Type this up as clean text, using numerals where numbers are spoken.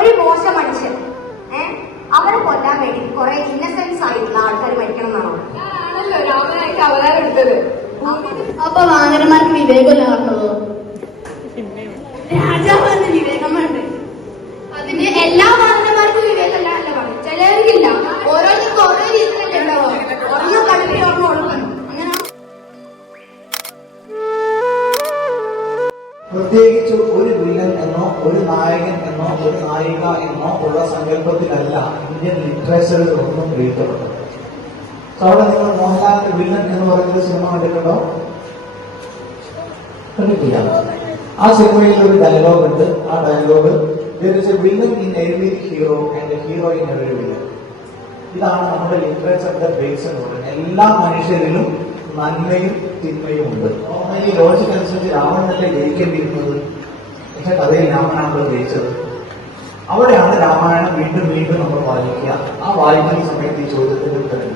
ഒരു മോശം മനുഷ്യൻ അവരെ കൊല്ലാൻ വേണ്ടി കുറെ ഇന്നസെൻസ് ആയിട്ടുള്ള ആൾക്കാർ മരിക്കണം എന്നാണോ? ആണല്ലോ രാമനായിട്ട് അവതാരം എടുത്തത്. അപ്പൊ വാനരന്മാർക്ക് വിവേകമില്ലാത്തതോ? രാജാവിന് വിവേകം വേണ്ടേ? അതിന് എല്ലാ വാനരന്മാർക്കും വിവേകമല്ല അല്ല പറയും. ചിലർക്കില്ല. ഓരോരുത്തർക്കും ഓരോ രീതിയിലല്ലേ ഉണ്ടാവും. ഒരെണ്ണം കടുപ്പിൽ ഒരെണ്ണം ഒഴുക്കണം. അങ്ങനെ പ്രത്യേകിച്ച് ഒരു വില്ലൻ എന്നോ ഒരു നായകൻ എന്നോ ഒരു നായിക എന്നോ ഉള്ള സങ്കല്പത്തിലല്ല ഇന്ത്യൻ ലിറ്ററേച്ചറിൽ ഒന്നും എഴുതപ്പെട്ടത്. അവിടെ നിങ്ങൾ മോഹൻലാലിന്റെ വില്ലൻ എന്ന് പറയുന്ന സിനിമ കണ്ടിട്ടുണ്ടോ? കണ്ടിട്ടില്ല. ആ സിനിമയിൽ ഒരു ഡയലോഗ് ഉണ്ട്. ആ dialogue there is a villain in every hero and a hero in every villain. ഇതാണ് നമ്മുടെ ലിറ്ററേച്ചറിന്റെ ബേസ് എന്ന് പറയുന്നത്. എല്ലാ മനുഷ്യരിലും നന്മയും തിന്മയും ഉണ്ട്. ഈ ലോജിക് അനുസരിച്ച് രാവണനല്ലേ ജയിക്കേണ്ടിയിരുന്നത്? പക്ഷെ കഥയിൽ രാമനാണല്ലോ ജയിച്ചത്. അവിടെയാണ് രാമായണം വീണ്ടും വീണ്ടും നമ്മൾ വായിക്കുക. ആ വായിക്കുന്ന സമയത്ത് ഈ ചോദ്യത്തിന് ഉത്തരം